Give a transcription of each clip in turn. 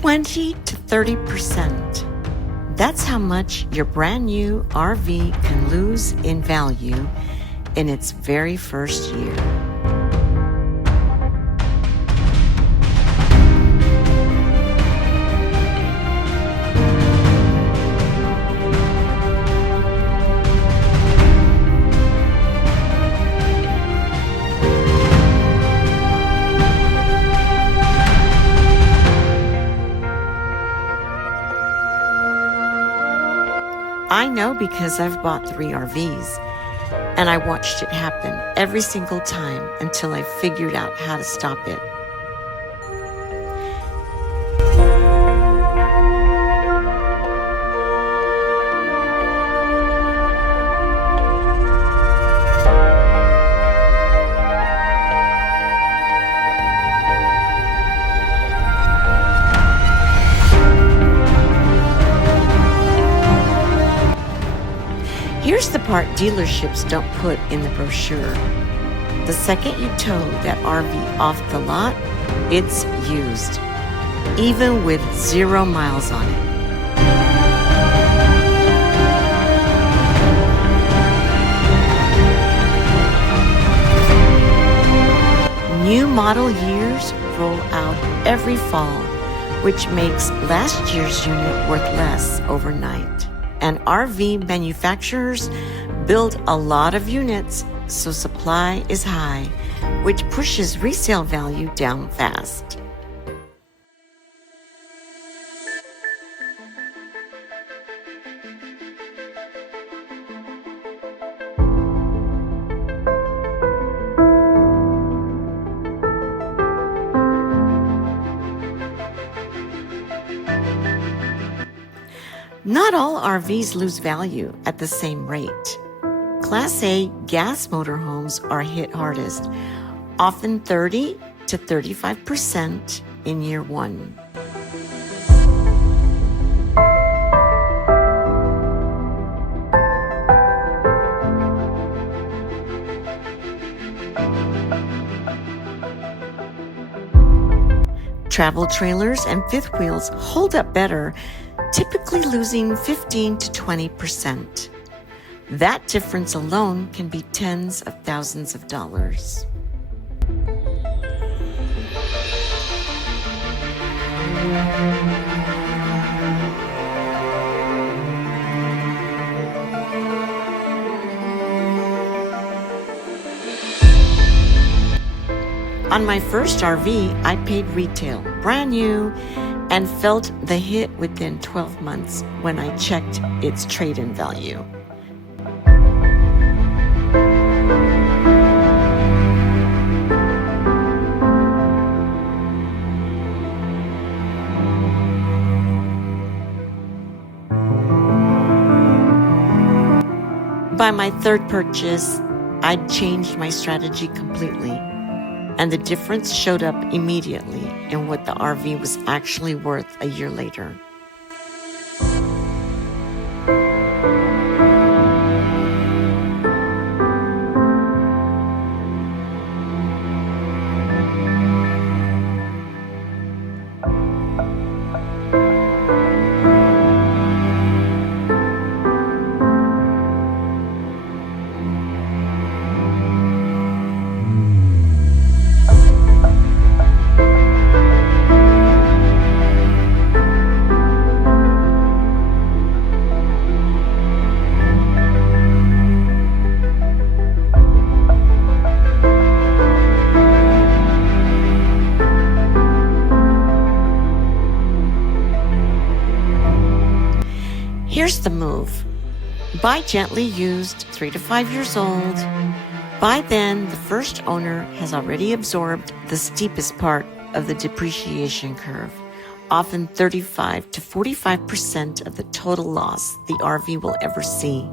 20 to 30%. That's how much your brand new RV can lose in value in its very first year. I know because I've bought 3 RVs, and I watched it happen every single time until I figured out how to stop it. Here's the part dealerships don't put in the brochure. The second you tow that RV off the lot, it's used, even with 0 miles on it. New model years roll out every fall, which makes last year's unit worth less overnight. And RV manufacturers build a lot of units, so supply is high, which pushes resale value down fast. Not all RVs lose value at the same rate. Class A gas motorhomes are hit hardest, often 30 to 35% in year 1. Travel trailers and fifth wheels hold up better, typically losing 15 to 20%. That difference alone can be tens of thousands of dollars. On my first RV, I paid retail, brand new, and felt the hit within 12 months when I checked its trade-in value. By my third purchase, I'd changed my strategy completely, and the difference showed up immediately in what the RV was actually worth a year later. Here's the move. Buy gently used, 3 to 5 years old. By then, the first owner has already absorbed the steepest part of the depreciation curve, often 35 to 45% of the total loss the RV will ever see.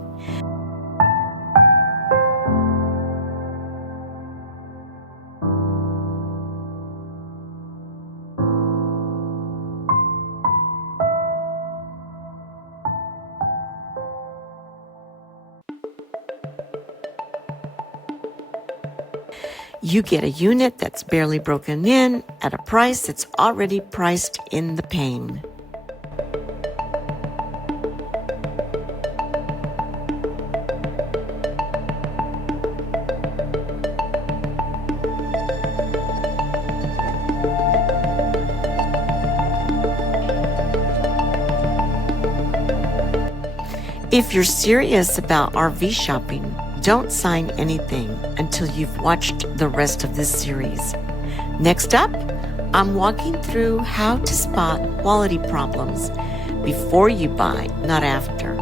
You get a unit that's barely broken in at a price that's already priced in the pain. If you're serious about RV shopping, don't sign anything until you've watched the rest of this series. Next up, I'm walking through how to spot quality problems before you buy, not after.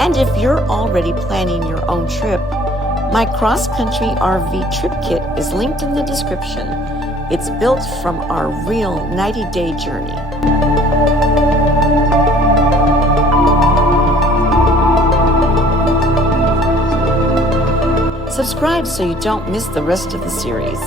And if you're already planning your own trip, my cross-country RV trip kit is linked in the description. It's built from our real 90-day journey. Subscribe so you don't miss the rest of the series.